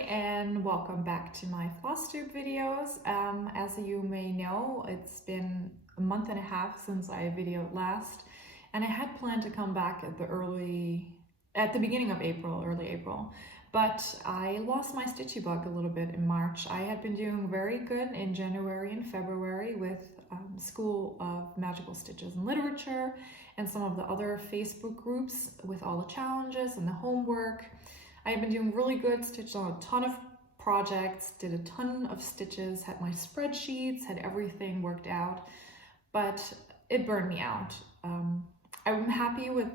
and welcome back to my Flosstube videos. As you may know, it's been a month and a half since I videoed last, and I had planned to come back at the beginning of April, early April, but I lost my stitchy bug a little bit in March. I had been doing very good in January and February with School of Magical Stitches and Literature and some of the other Facebook groups with all the challenges and the homework. I had been doing really good, stitched on a ton of projects, did a ton of stitches, had my spreadsheets, had everything worked out, but it burned me out. I'm happy with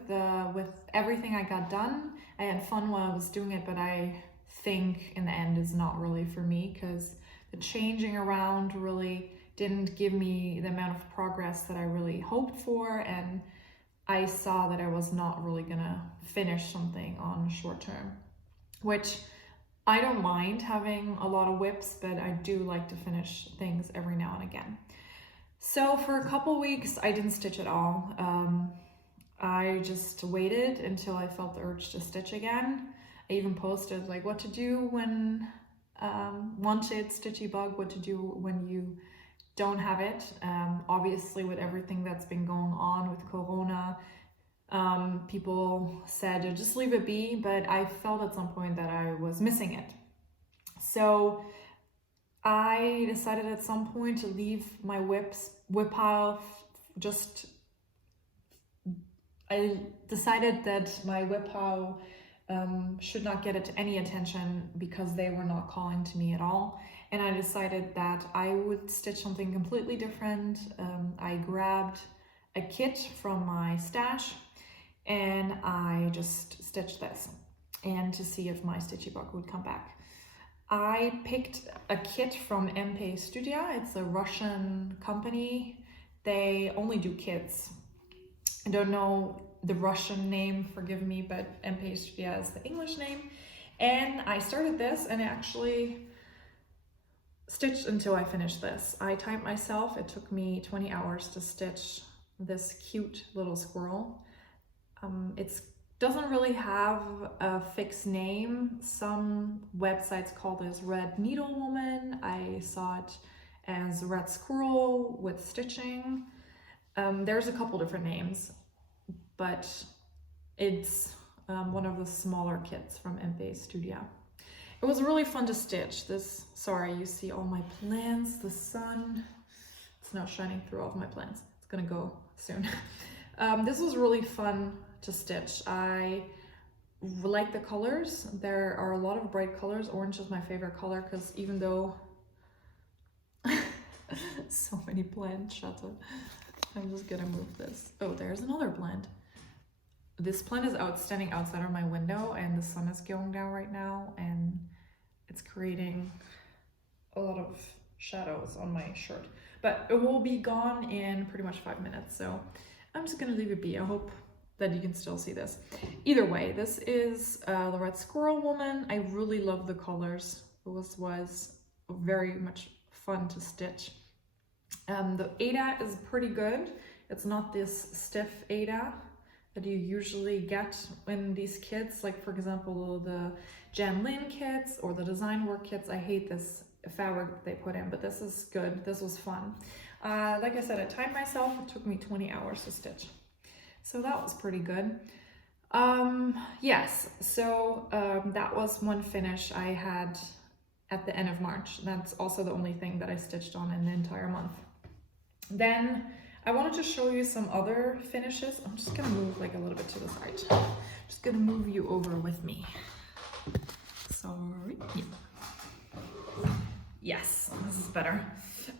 everything I got done. I had fun while I was doing it, but I think in the end it's not really for me because the changing around really didn't give me the amount of progress that I really hoped for, and I saw that I was not really gonna finish something on short term, which I don't mind having a lot of WIPs, but I do like to finish things every now and again. So for a couple weeks, I didn't stitch at all. I just waited until I felt the urge to stitch again. I even posted like what to do when wanted stitchy bug, what to do when you don't have it. Obviously with everything that's been going on with Corona, people said just leave it be, but I felt at some point that I was missing it. So I decided at some point to leave my WIP pile. I decided that my WIP pile should not get any attention because they were not calling to me at all. And I decided that I would stitch something completely different. I grabbed a kit from my stash and I just stitched this, and to see if my stitchy bug would come back. I picked a kit from MP Studio. It's a Russian company. They only do kits. I don't know the Russian name, forgive me, but MP Studio is the English name. And I started this and actually stitched until I finished this. I timed myself. It took me 20 hours to stitch this cute little squirrel. It doesn't really have a fixed name. Some websites call this Red Needle Woman. I saw it as Red Squirrel with stitching. There's a couple different names, but it's one of the smaller kits from MP Studio. It was really fun to stitch this. Sorry, you see all my plants, the sun. It's not shining through all of my plants. It's gonna go soon. This was really fun to stitch. I like the colors. There are a lot of bright colors. Orange is my favorite color because even though so many plants, shut up. I'm just gonna move this. Oh, there's another plant. This plant is standing outside of my window and the sun is going down right now and it's creating a lot of shadows on my shirt. But it will be gone in pretty much 5 minutes, so I'm just gonna leave it be. I hope that you can still see this. Either way, this is the Red Squirrel Woman. I really love the colors. It was very much fun to stitch. The Aida is pretty good. It's not this stiff Aida that you usually get in these kits, like for example the Jan Lin kits or the design work kits. I hate this fabric that they put in, but this is good. This was fun. Like I said, I timed myself. It took me 20 hours to stitch, so that was pretty good. Yes, so that was one finish I had at the end of March. That's also the only thing that I stitched on in the entire month. Then I wanted to show you some other finishes. I'm just gonna move like a little bit to the side. Just gonna move you over with me. Sorry. Yeah. Yes, this is better.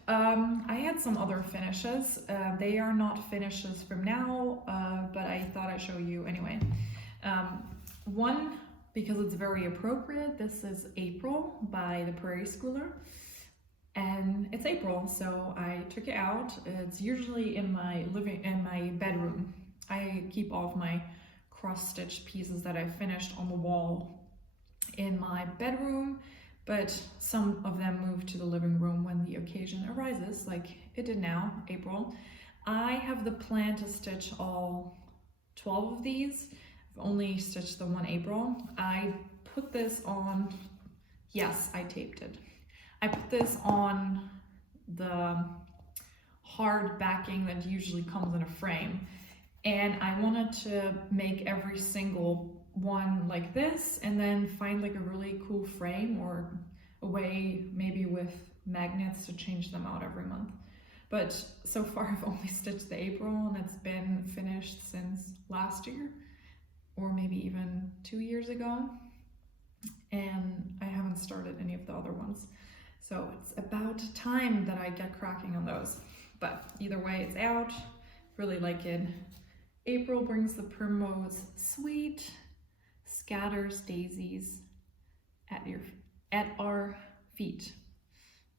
I had some other finishes. They are not finishes from now, but I thought I'd show you anyway. One, because it's very appropriate, this is April by the Prairie Schooler. And it's April, so I took it out. It's usually in my bedroom. I keep all of my cross-stitch pieces that I finished on the wall in my bedroom, but some of them moved to the living room when the occasion arises, like it did now, April. I have the plan to stitch all 12 of these. I've only stitched the one April. I put this on Yes, I taped it. I put this on the hard backing that usually comes in a frame, and I wanted to make every single one like this and then find like a really cool frame or a way maybe with magnets to change them out every month. But so far I've only stitched the April and it's been finished since last year or maybe even 2 years ago, and I haven't started any of the other ones. So it's about time that I get cracking on those. But either way, it's out. Really like it. April brings the primrose sweet, scatters daisies at our feet.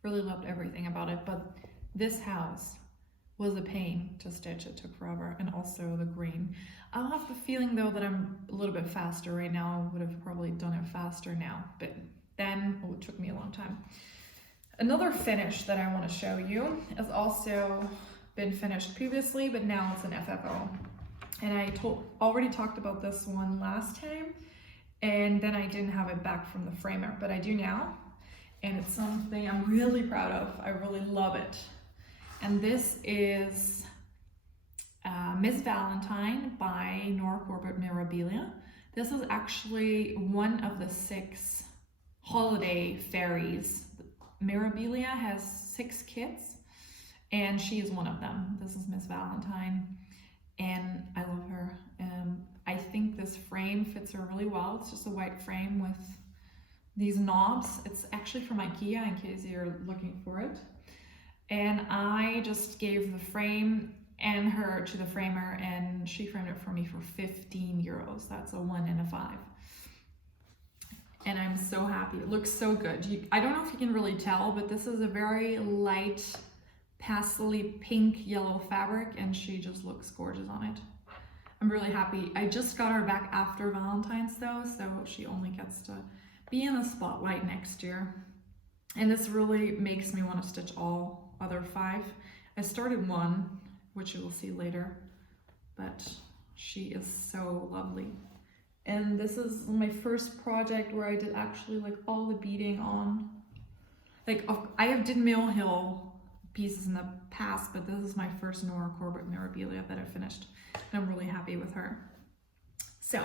Really loved everything about it, but this house was a pain to stitch. It took forever, and also the green. I have the feeling though that I'm a little bit faster right now. I would have probably done it faster now, but then it took me a long time. Another finish that I want to show you has also been finished previously, but now it's an FFO. And I already talked about this one last time, and then I didn't have it back from the framer, but I do now. And it's something I'm really proud of. I really love it. And this is Miss Valentine by Nora Corbett Mirabilia. This is actually one of the 6 holiday fairies. Mirabilia has 6 kits, and she is one of them. This is Miss Valentine, and I love her. I think this frame fits her really well. It's just a white frame with these knobs. It's actually from IKEA in case you're looking for it. And I just gave the frame and her to the framer, and she framed it for me for 15 euros. That's a 1 and a 5. And I'm so happy. It looks so good. I don't know if you can really tell, but this is a very light, pastely pink yellow fabric, and she just looks gorgeous on it. I'm really happy. I just got her back after Valentine's though, so she only gets to be in the spotlight next year. And this really makes me want to stitch all other 5. I started 1, which you will see later, but she is so lovely. And this is my first project where I did actually like all the beading on, like I did Mill Hill pieces in the past, but this is my first Nora Corbett Mirabilia that I finished, and I'm really happy with her. So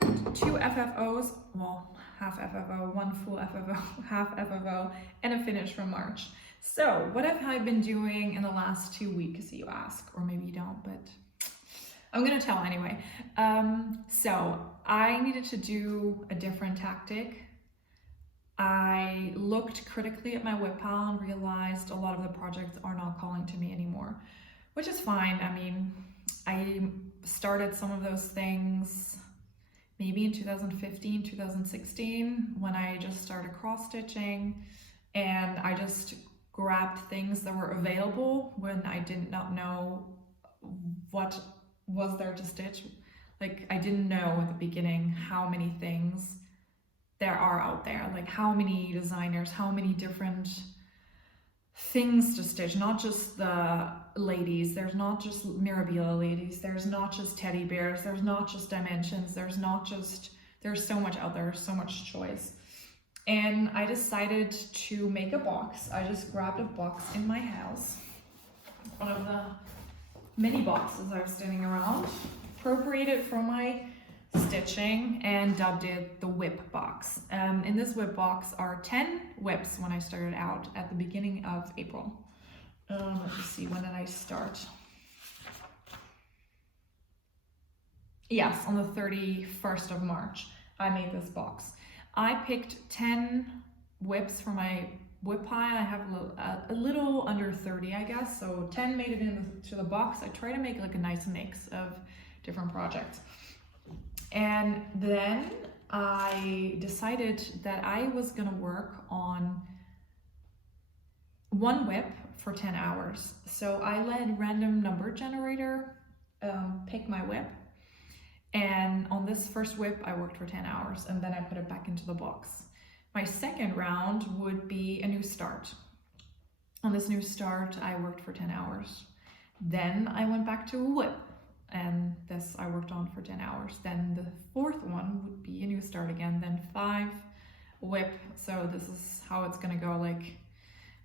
2 FFOs, well, half FFO, 1 full FFO, half FFO, and a finish from March. So what have I been doing in the last 2 weeks, you ask, or maybe you don't, but I'm gonna tell anyway. So I needed to do a different tactic. I looked critically at my WIP pile and realized a lot of the projects are not calling to me anymore, which is fine. I mean, I started some of those things maybe in 2015, 2016, when I just started cross stitching, and I just grabbed things that were available when I did not know what was there to stitch. Like, I didn't know at the beginning how many things there are out there, like how many designers, how many different things to stitch, not just the ladies, there's not just Mirabilia ladies, there's not just teddy bears, there's not just dimensions, there's so much out there, so much choice. And I decided to make a box. I just grabbed a box in my house, one of the many boxes I was standing around, appropriated from my stitching, and dubbed it the WIP box. In this WIP box are 10 WIPs when I started out at the beginning of April. Let's see, when did I start? Yes, on the 31st of March, I made this box. I picked 10 WIPs for my WIP pile. I have a little under 30, I guess, so 10 made it into the box. I try to make like a nice mix of different projects. And then I decided that I was gonna work on one WIP for 10 hours. So I let random number generator pick my WIP. And on this first WIP, I worked for 10 hours, and then I put it back into the box. My second round would be a new start. On this new start, I worked for 10 hours. Then I went back to a WIP, and this I worked on for 10 hours. Then the fourth one would be a new start again, then 5, WIP. So this is how it's gonna go, like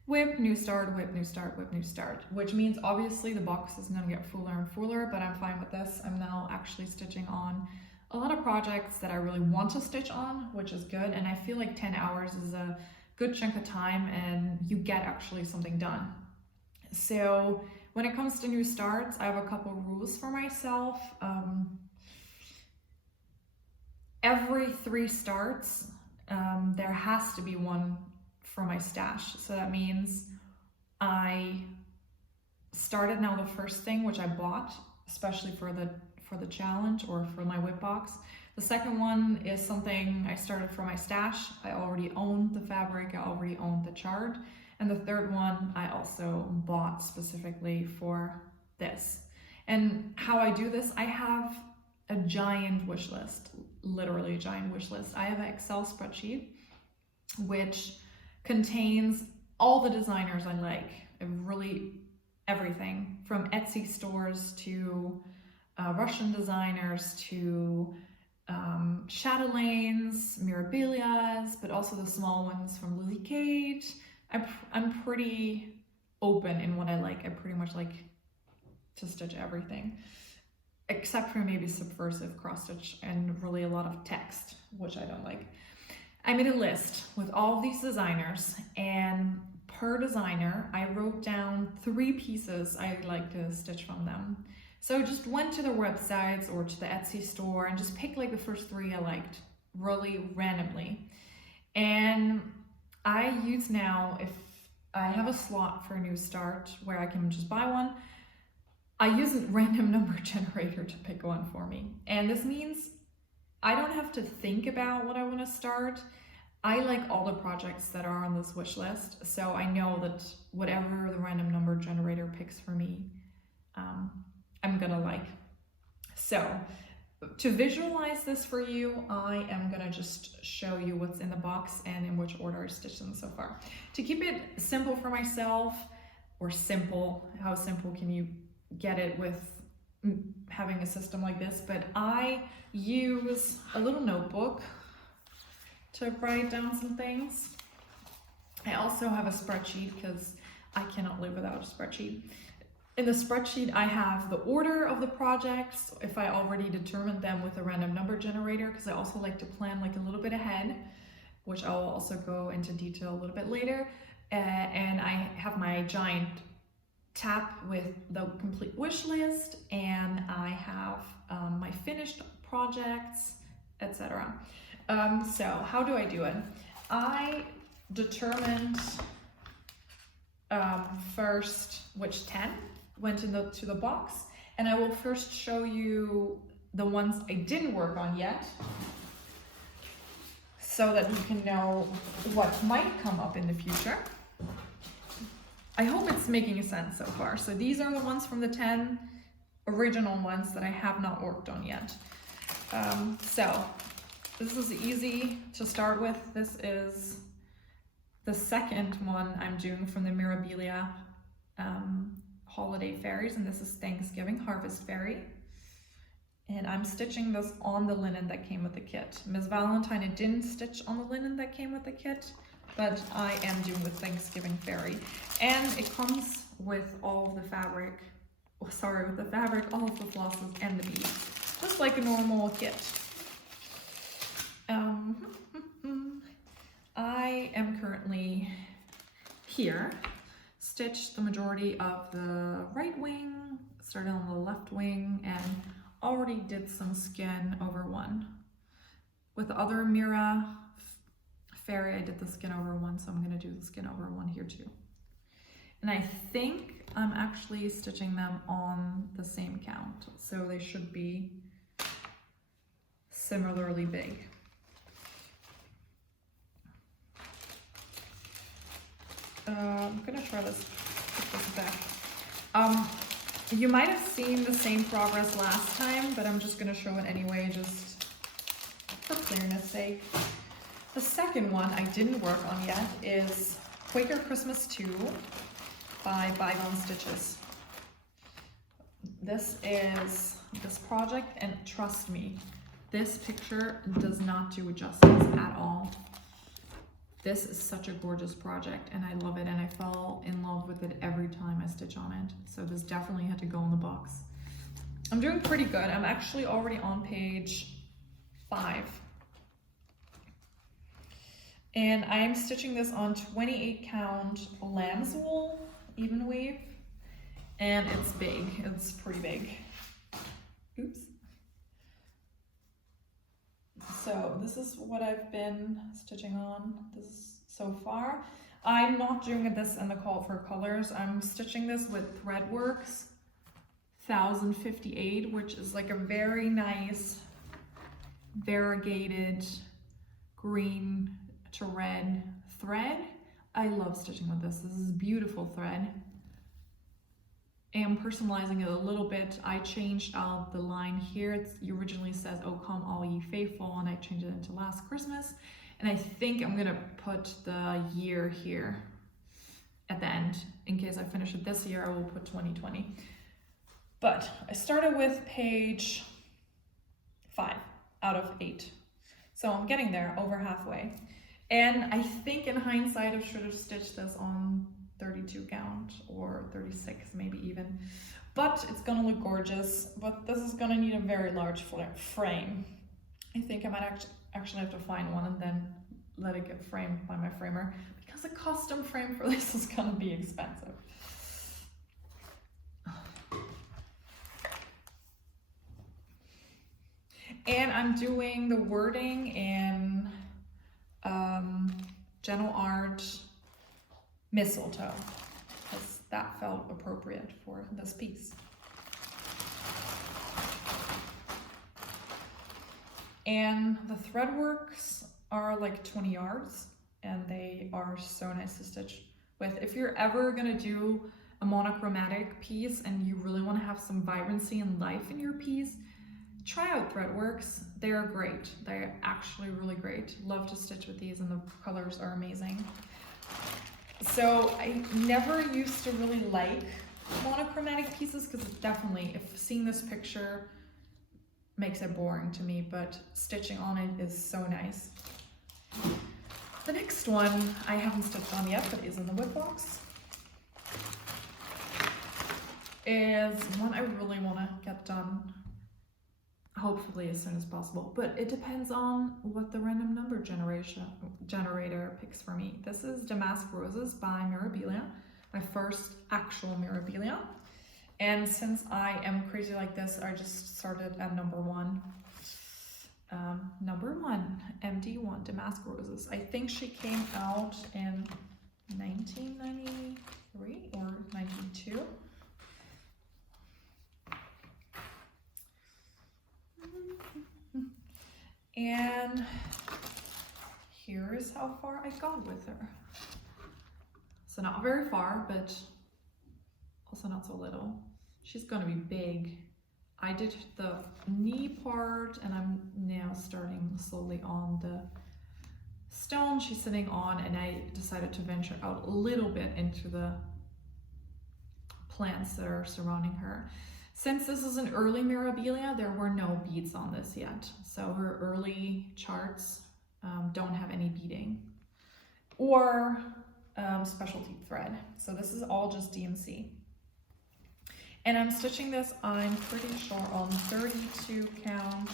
WIP, new start, WIP, new start, WIP, new start, which means obviously the box is gonna get fuller and fuller, but I'm fine with this. I'm now actually stitching on a lot of projects that I really want to stitch on, which is good. And I feel like 10 hours is a good chunk of time and you get actually something done. So when it comes to new starts, I have a couple rules for myself. Every 3 starts, there has to be one for my stash. So that means I started now the first thing, which I bought, especially for the challenge or for my WIP box. The second one is something I started for my stash. I already owned the fabric, I already owned the chart. And the third one I also bought specifically for this. And how I do this, I have a giant wish list, literally a giant wish list. I have an Excel spreadsheet which contains all the designers I like, really everything from Etsy stores to Russian designers to chatelaines, mirabilias, but also the small ones from Lily Kate. I'm pretty open in what I like. I pretty much like to stitch everything, except for maybe subversive cross stitch and really a lot of text, which I don't like. I made a list with all of these designers, and per designer, I wrote down 3 pieces I'd like to stitch from them. So I just went to their websites or to the Etsy store and just picked like the first 3 I liked, really randomly. And I use now, if I have a slot for a new start where I can just buy one, I use a random number generator to pick one for me. And this means I don't have to think about what I want to start. I like all the projects that are on this wish list, so I know that whatever the random number generator picks for me, I'm gonna like. So to visualize this for you, I am gonna just show you what's in the box and in which order I stitched them so far. To keep it simple for myself, or simple, how simple can you get it with having a system like this, but I use a little notebook to write down some things. I also have a spreadsheet because I cannot live without a spreadsheet. In the spreadsheet, I have the order of the projects, if I already determined them with a random number generator, because I also like to plan like a little bit ahead, which I will also go into detail a little bit later. And I have my giant tab with the complete wish list, and I have my finished projects, etc. So how do I do it? I determined first which 10 went to the box, and I will first show you the ones I didn't work on yet, so that you can know what might come up in the future. I hope it's making sense so far. So these are the ones from the 10 original ones that I have not worked on yet. So this is easy to start with. This is the second one I'm doing from the Mirabilia Holiday Fairies, and this is Thanksgiving Harvest Fairy. And I'm stitching this on the linen that came with the kit. Ms. Valentine didn't stitch on the linen that came with the kit, but I am doing the Thanksgiving Fairy. And it comes with all of the fabric, all of the flosses and the beads, just like a normal kit. I am currently here, stitched the majority of the right wing, started on the left wing, and already did some skin over one. With the other Mira Fairy, I did the skin over one, so I'm going to do the skin over one here too. And I think I'm actually stitching them on the same count, so they should be similarly big. I'm gonna try this, put this back. You might have seen the same progress last time, but I'm just gonna show it anyway, just for clearness sake. The second one I didn't work on yet is Quaker Christmas 2 by Bygone Stitches. This is this project, and trust me, this picture does not do justice at all. This is such a gorgeous project and I love it, and I fall in love with it every time I stitch on it. So this definitely had to go in the box. I'm doing pretty good. I'm actually already on page 5. And I am stitching this on 28 count lamb's wool, even weave. And it's big, it's pretty big. Oops. So this is what I've been stitching on this so far. I'm not doing this in the call for colors. I'm stitching this with Threadworks 1058, which is like a very nice variegated green to red thread. I love stitching with this. This is beautiful thread. I am personalizing it a little bit. I changed out the line here. It originally says, "Oh come all ye faithful," and I changed it into "Last Christmas." And I think I'm gonna put the year here at the end. In case I finish it this year, I will put 2020. But I started with page 5 out of 8. So I'm getting there, over halfway. And I think in hindsight, I should have stitched this on 32 count or 36 maybe even. But it's gonna look gorgeous, but this is gonna need a very large frame. I think I might actually have to find one and then let it get framed by my framer, because a custom frame for this is gonna be expensive. And I'm doing the wording in General Art Mistletoe, because that felt appropriate for this piece. And the Threadworks are like 20 yards, and they are so nice to stitch with. If you're ever gonna do a monochromatic piece and you really want to have some vibrancy and life in your piece, try out Threadworks. They're great. They're actually really great. Love to stitch with these, and the colors are amazing. So I never used to really like monochromatic pieces, because definitely, if seeing this picture makes it boring to me, but stitching on it is so nice. The next one I haven't stitched on yet, but is in the WIP box, is one I really want to get done, hopefully as soon as possible, but it depends on what the random number generator picks for me. This is Damask Roses by Mirabilia, my first actual Mirabilia. And since I am crazy like this, I just started at number 1. Number 1, MD1, Damask Roses. I think she came out in 1993 or 92. And here is how far I got with her. So not very far, but also not so little. She's gonna be big. I did the knee part, and I'm now starting slowly on the stone she's sitting on, and I decided to venture out a little bit into the plants that are surrounding her. Since this is an early Mirabilia, there were no beads on this yet. So her early charts don't have any beading or specialty thread. So this is all just DMC. And I'm stitching this, I'm pretty sure, on 32 count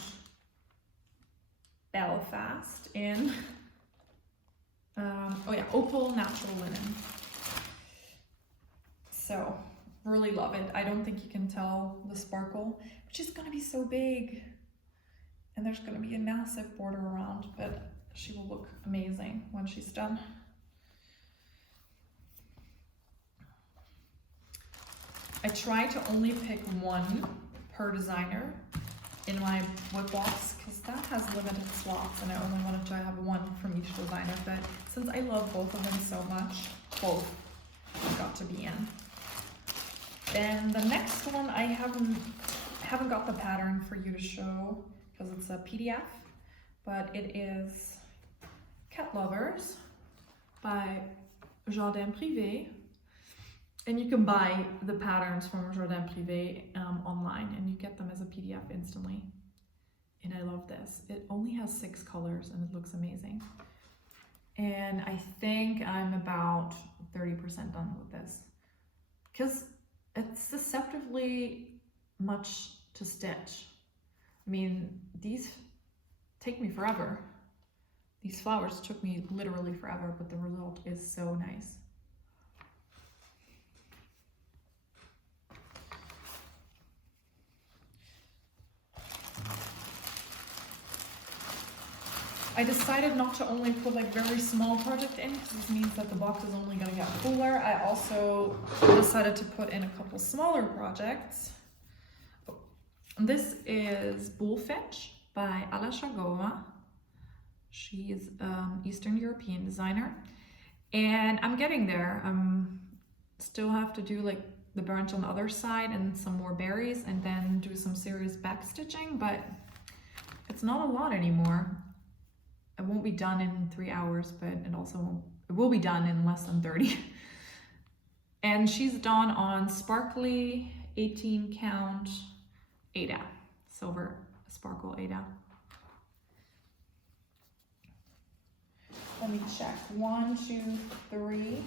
Belfast in, Opal Natural Linen. So, really love it. I don't think you can tell the sparkle, which is gonna be so big. And there's gonna be a massive border around, but she will look amazing when she's done. I try to only pick one per designer in my WIP box, because that has limited slots, and I only wanted to have one from each designer. But since I love both of them so much, both got to be in. Then the next one, I haven't got the pattern for you to show because it's a PDF, but it is Cat Lovers by Jardin Privé. And you can buy the patterns from Jardin Privé online, and you get them as a PDF instantly. And I love this. It only has 6 colors and it looks amazing. And I think I'm about 30% done with this, because it's deceptively much to stitch. I mean, these take me forever. These flowers took me literally forever, but the result is so nice. I decided not to only put like very small project in, because this means that the box is only gonna get fuller. I also decided to put in a couple smaller projects. This is Bullfinch by Ala Shagova. She's Eastern European designer, and I'm getting there. Still have to do like the branch on the other side and some more berries, and then do some serious back stitching, but it's not a lot anymore. It won't be done in 3 hours, but it will be done in less than 30. And she's done on sparkly 18 count Ada, silver sparkle Ada. Let me check. 1, 2, 3,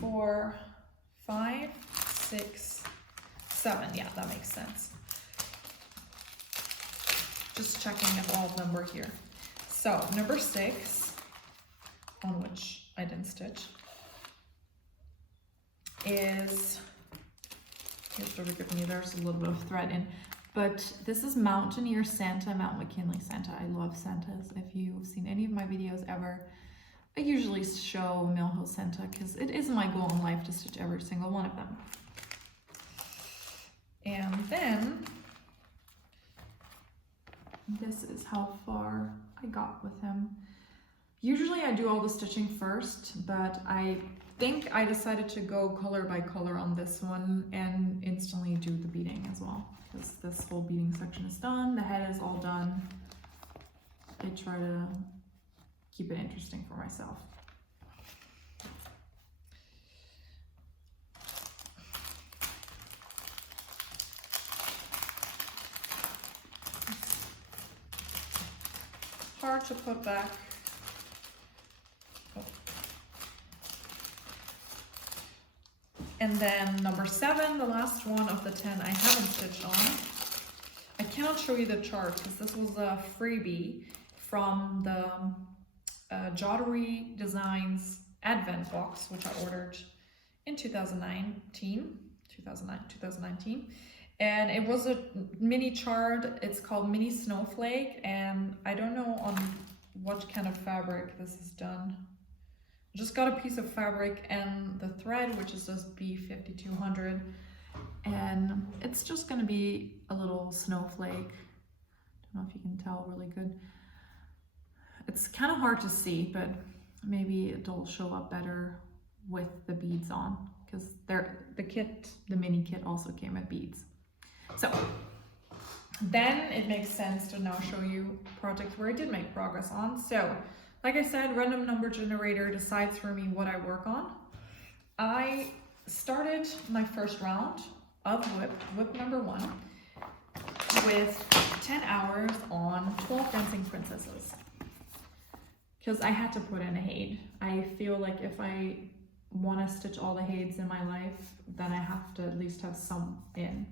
4, 5, 6, 7. Yeah, that makes sense. Just checking if all of them were here. So number 6, on which I didn't stitch, is, you have to forgive me, there's a little bit of thread in, but this is Mountaineer Santa, Mount McKinley Santa. I love Santas. If you've seen any of my videos ever, I usually show Mill Hill Santa because it is my goal in life to stitch every single one of them. And then this is how far I got with him. Usually I do all the stitching first, but I think I decided to go color by color on this one and instantly do the beading as well, because this whole beading section is done, the head is all done. I try to keep it interesting for myself. Hard to put back. Oh. And then number 7, the last one of the 10 I haven't stitched on. I cannot show you the chart because this was a freebie from the Jottery Designs Advent box, which I ordered in 2019. And it was a mini chart. It's called Mini Snowflake, and I don't know on what kind of fabric this is done. I just got a piece of fabric and the thread, which is just B5200, and it's just gonna be a little snowflake. I don't know if you can tell really good. It's kind of hard to see, but maybe it'll show up better with the beads on, because the mini kit also came with beads. So then it makes sense to now show you projects where I did make progress on. So like I said, random number generator decides for me what I work on. I started my first round of WIP number 1, with 10 hours on 12 Dancing Princesses, because I had to put in a Haid. I feel like if I want to stitch all the Haids in my life, then I have to at least have some in.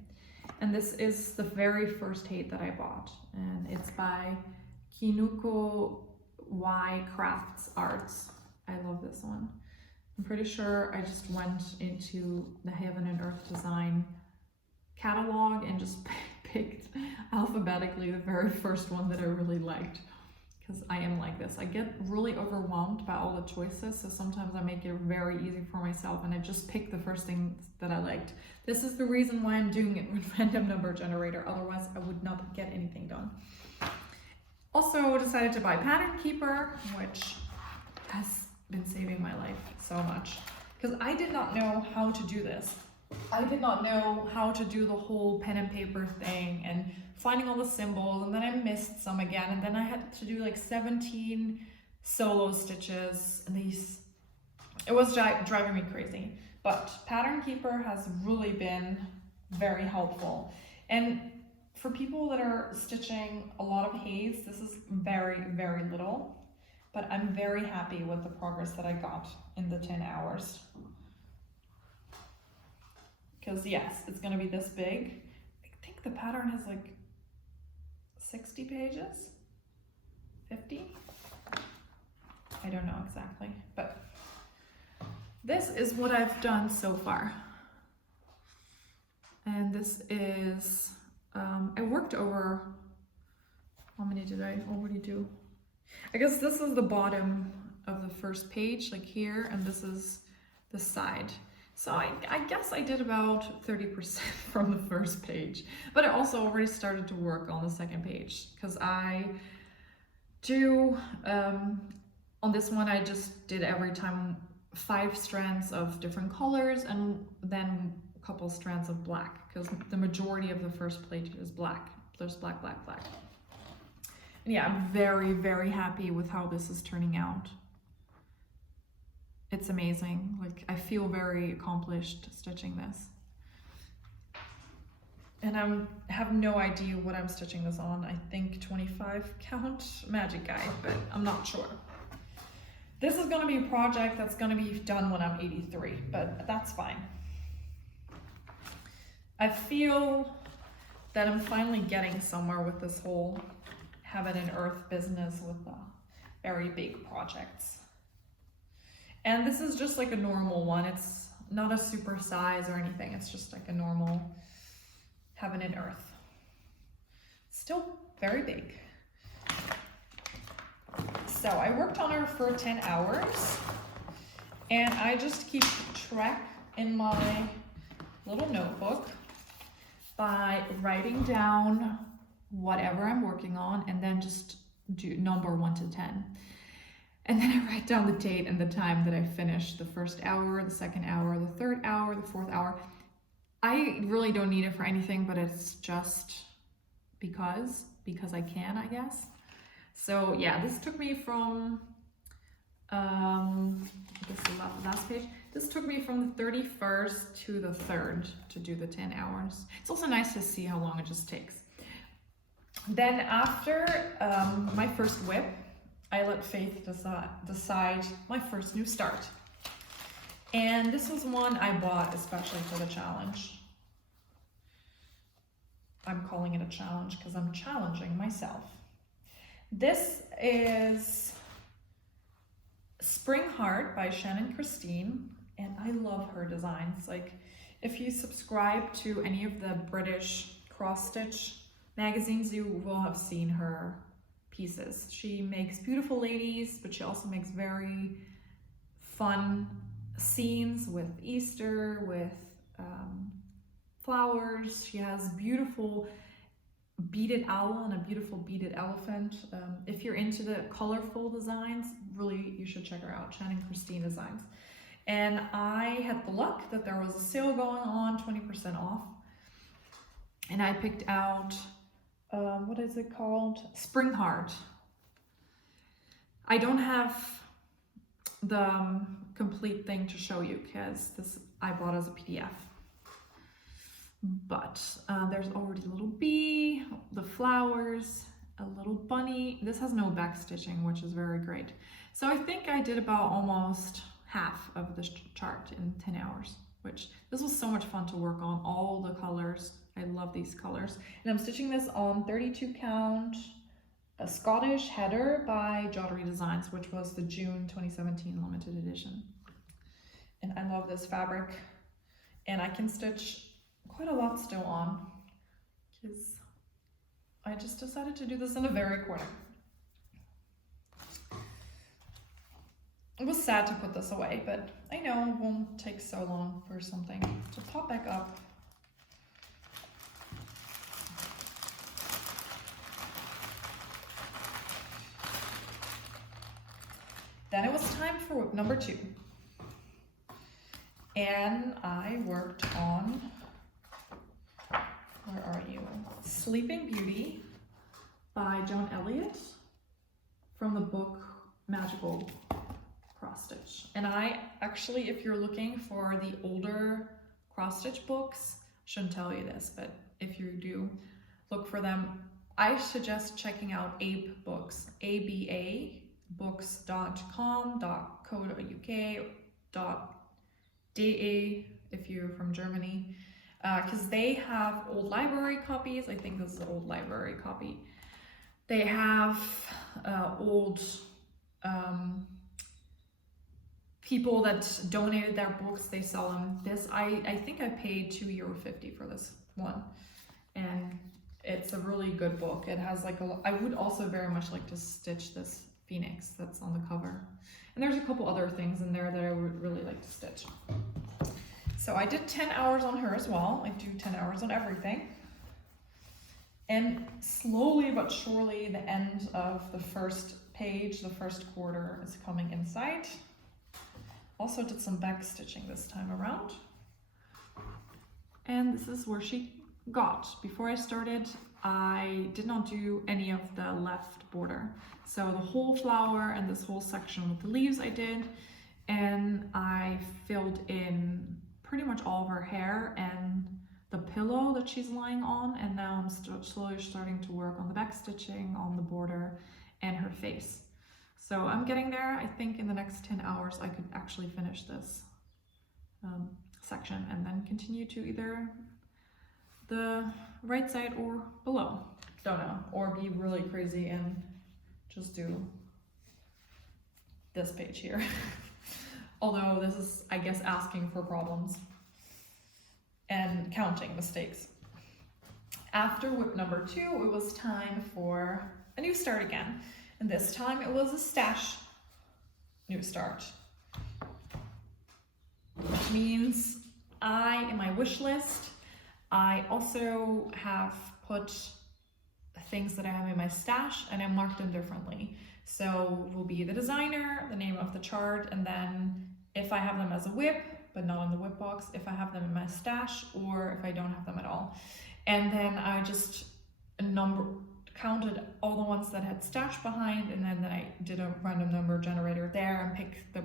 And this is the very first Haid that I bought, and it's by Kinuko Y Crafts Arts. I love this one. I'm pretty sure I just went into the Heaven and Earth Design catalog and just picked alphabetically the very first one that I really liked, because I am like this. I get really overwhelmed by all the choices, so sometimes I make it very easy for myself and I just pick the first thing that I liked. This is the reason why I'm doing it with random number generator, otherwise I would not get anything done. Also decided to buy Pattern Keeper, which has been saving my life so much, because I did not know how to do this. I did not know how to do the whole pen and paper thing and finding all the symbols, and then I missed some again, and then I had to do like 17 solo stitches, and it was driving me crazy. But Pattern Keeper has really been very helpful. And for people that are stitching a lot of Haids, this is very, very little. but I'm very happy with the progress that I got in the 10 hours. Because yes, it's gonna be this big. I think the pattern has like 60 pages, 50? I don't know exactly, but this is what I've done so far. And this is, I worked over, how many did I already do? I guess this is the bottom of the first page, like here, and this is the side. So I guess I did about 30% from the first page, but I also already started to work on the second page, because I do, on this one I just did every time 5 strands of different colors and then a couple strands of black, because the majority of the first page is black. There's black, black, black. And yeah, I'm very, very happy with how this is turning out. It's amazing. Like, I feel very accomplished stitching this. And I have no idea what I'm stitching this on. I think 25 count magic guide, but I'm not sure. This is gonna be a project that's gonna be done when I'm 83, but that's fine. I feel that I'm finally getting somewhere with this whole heaven and earth business with the very big projects. And this is just like a normal one. It's not a super size or anything. It's just like a normal heaven and earth. Still very big. So I worked on her for 10 hours and I just keep track in my little notebook by writing down whatever I'm working on and then just do number 1 to 10. And then I write down the date and the time that I finished the first hour, the second hour, the third hour, the fourth hour. I really don't need it for anything, but it's just because I can, I guess. So yeah, this took me from, I guess the last page. This took me from the 31st to the 3rd to do the 10 hours. It's also nice to see how long it just takes. Then after my first WIP, I let Faith decide my first new start. And this was one I bought especially for the challenge. I'm calling it a challenge because I'm challenging myself. This is Spring Heart by Shannon Christine, and I love her designs. Like, if you subscribe to any of the British cross-stitch magazines, you will have seen her pieces. She makes beautiful ladies, but she also makes very fun scenes with Easter, with flowers. She has beautiful beaded owl and a beautiful beaded elephant. If you're into the colorful designs, really you should check her out, Shannon Christine Designs. And I had the luck that there was a sale going on, 20% off. And I picked out, what is it called? Spring Heart. I don't have the complete thing to show you because this I bought as a PDF. But there's already a little bee, the flowers, a little bunny. This has no back stitching, which is very great. So I think I did about almost half of this chart in 10 hours, which this was so much fun to work on, all the colors. I love these colors. And I'm stitching this on 32 count, a Scottish header by Jottery Designs, which was the June 2017 limited edition. And I love this fabric, and I can stitch quite a lot still on because I just decided to do this in the very corner. It was sad to put this away, but I know it won't take so long for something to pop back up. Then it was time for WIP number 2. And I worked on, where are you? Sleeping Beauty by Joan Elliott from the book Magical Cross Stitch. And I actually, if you're looking for the older cross stitch books, shouldn't tell you this, but if you do look for them, I suggest checking out ABE books, ABA, wipbooks.com.co.uk.de if you're from Germany, because they have old library copies. I think this is an old library copy. They have old people that donated their books, they sell them. This, I think I paid €2.50 for this one, and it's a really good book. It has like I would also very much like to stitch this phoenix that's on the cover. And there's a couple other things in there that I would really like to stitch. So I did 10 hours on her as well. I do 10 hours on everything. And slowly but surely the end of the first page, the first quarter, is coming in sight. Also did some back stitching this time around. And this is where she got. Before I started, I did not do any of the left border. So the whole flower and this whole section with the leaves I did, and I filled in pretty much all of her hair and the pillow that she's lying on, and now I'm slowly starting to work on the back stitching, on the border, and her face. So I'm getting there. I think in the next 10 hours I could actually finish this section and then continue to either the right side or below. Don't know. Or be really crazy and just do this page here. Although this is, I guess, asking for problems and counting mistakes. After WIP number 2, it was time for a new start again. And this time it was a stash new start. Which means in my wish list, I also have put things that I have in my stash and I marked them differently. So will be the designer, the name of the chart, and then if I have them as a WIP, but not in the WIP box, if I have them in my stash or if I don't have them at all. And then I just counted all the ones that had stash behind, and then I did a random number generator there and picked the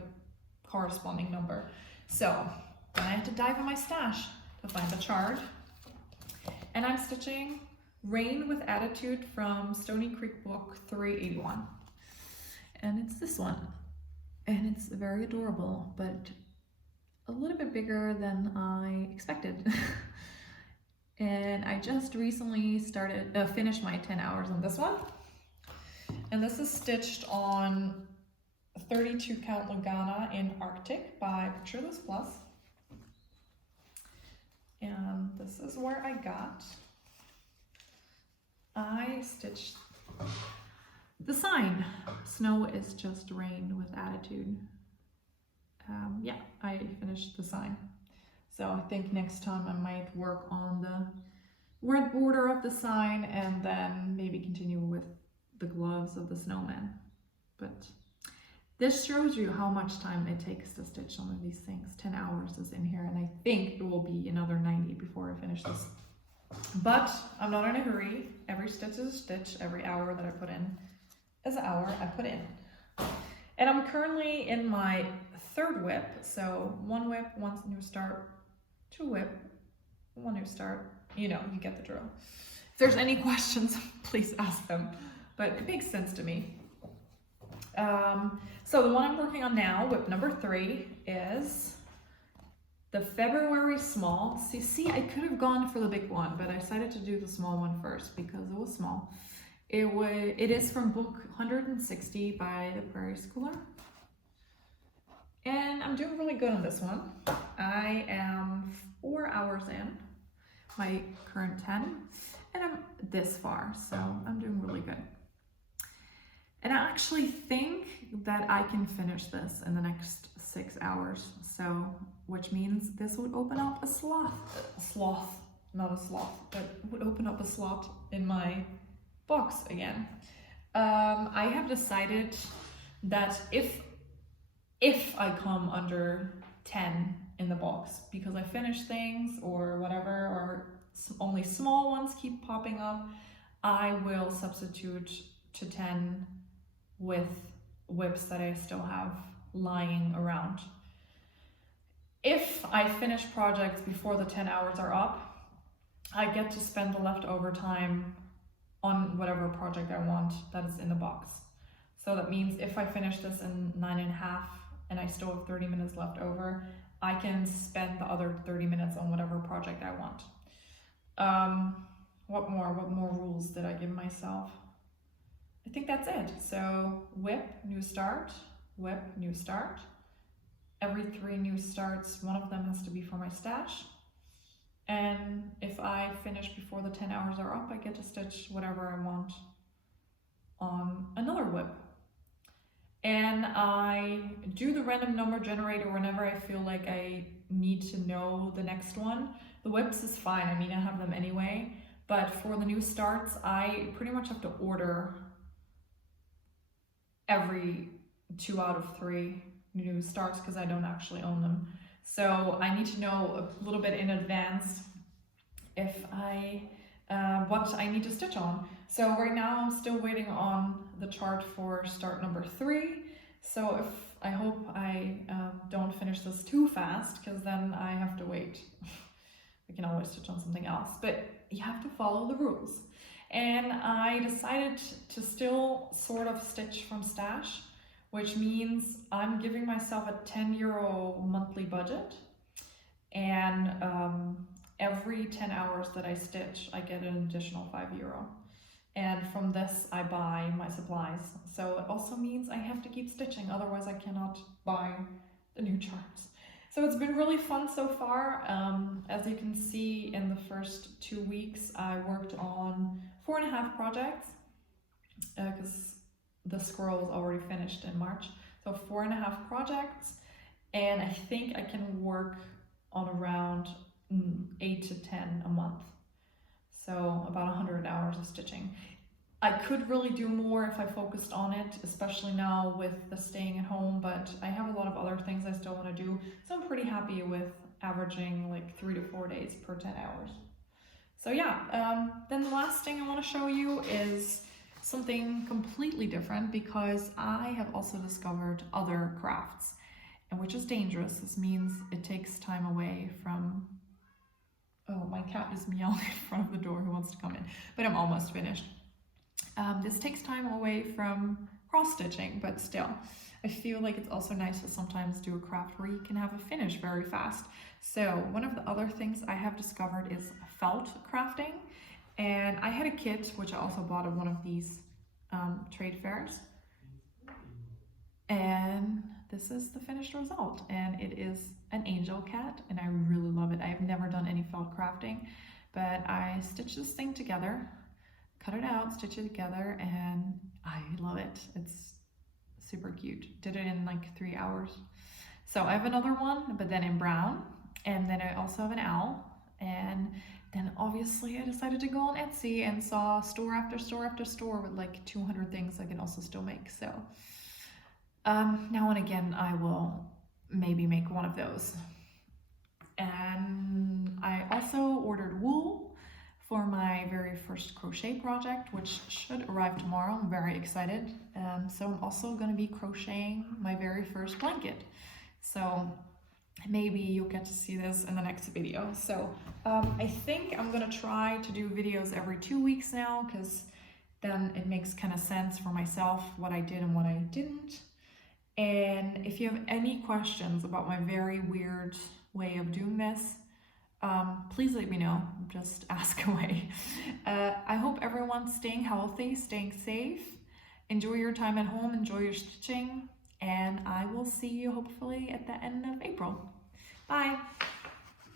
corresponding number. So then I had to dive in my stash to find the chart. And I'm stitching Rain with Attitude from Stony Creek book 381. And it's this one. And it's very adorable, but a little bit bigger than I expected. And I just recently finished my 10 hours on this one. And this is stitched on 32 count Lugana in Arctic by Pictureless Plus. And this is where I got. I stitched the sign. Snow is just rain with attitude. Yeah, I finished the sign. So I think next time I might work on the red border of the sign and then maybe continue with the gloves of the snowman. But this shows you how much time it takes to stitch some of these things. 10 hours is in here, and I think it will be another 90 before I finish this. But I'm not in a hurry. Every stitch is a stitch. Every hour that I put in is an hour I put in. And I'm currently in my third WIP. So 1 WIP, 1 new start, 2 WIP, 1 new start. You know, you get the drill. If there's any questions, please ask them. But it makes sense to me. So the one I'm working on now, WIP number 3, is the February small. See, I could have gone for the big one, but I decided to do the small one first because it was small. It is from book 160 by the Prairie Schooler. And I'm doing really good on this one. I am 4 hours in, my current 10, and I'm this far, so I'm doing really good. And I actually think that I can finish this in the next 6 hours, so which means this would open up a slot, but would open up a slot in my box again. I have decided that if I come under 10 in the box because I finish things or whatever, or only small ones keep popping up, I will substitute to 10 with WIPs that I still have lying around. If I finish projects before the 10 hours are up, I get to spend the leftover time on whatever project I want that is in the box. So that means if I finish this in 9.5 and I still have 30 minutes left over, I can spend the other 30 minutes on whatever project I want. What more rules did I give myself? I think that's it. So WIP, new start, WIP, new start. Every 3 new starts, one of them has to be for my stash. And if I finish before the 10 hours are up, I get to stitch whatever I want on another WIP. And I do the random number generator whenever I feel like I need to know the next one. The WIPs is fine, I mean I have them anyway, but for the new starts, I pretty much have to order every 2 out of 3 new starts because I don't actually own them. So I need to know a little bit in advance if what I need to stitch on. So right now I'm still waiting on the chart for start number 3. So I hope I don't finish this too fast, because then I have to wait. I can always stitch on something else, but you have to follow the rules. And I decided to still sort of stitch from stash, which means I'm giving myself a €10 monthly budget, and every 10 hours that I stitch, I get an additional €5. And from this, I buy my supplies. So it also means I have to keep stitching, otherwise I cannot buy the new charts. So it's been really fun so far. As you can see, in the first 2 weeks, I worked on 4.5 projects, because the squirrel was already finished in March. So 4.5 projects, and I think I can work on around 8 to 10 a month. So about 100 hours of stitching. I could really do more if I focused on it, especially now with the staying at home, but I have a lot of other things I still want to do. So I'm pretty happy with averaging like 3 to 4 days per 10 hours. So yeah, then the last thing I want to show you is something completely different, because I have also discovered other crafts, and which is dangerous. This means it takes time away from, oh, my cat is meowing in front of the door, who wants to come in, but I'm almost finished. This takes time away from cross stitching, but still, I feel like it's also nice to sometimes do a craft where you can have a finish very fast. So one of the other things I have discovered is felt crafting. And I had a kit, which I also bought at one of these trade fairs. And this is the finished result. And it is an angel cat, and I really love it. I've never done any felt crafting, but I stitched this thing together, cut it out, stitch it together, and I love it. It's super cute. Did it in like 3 hours. So I have another one, but then in brown. And then I also have an owl. And then obviously I decided to go on Etsy and saw store after store after store with like 200 things I can also still make. So now and again I will maybe make one of those. And I also ordered wool for my very first crochet project, which should arrive tomorrow. I'm very excited. So I'm also going to be crocheting my very first blanket. So maybe you'll get to see this in the next video. So I think I'm gonna try to do videos every 2 weeks now, because then it makes kind of sense for myself what I did and what I didn't. And if you have any questions about my very weird way of doing this, please let me know. Just ask away. I hope everyone's staying healthy, staying safe. Enjoy your time at home, enjoy your stitching, and I will see you hopefully at the end of April. Bye!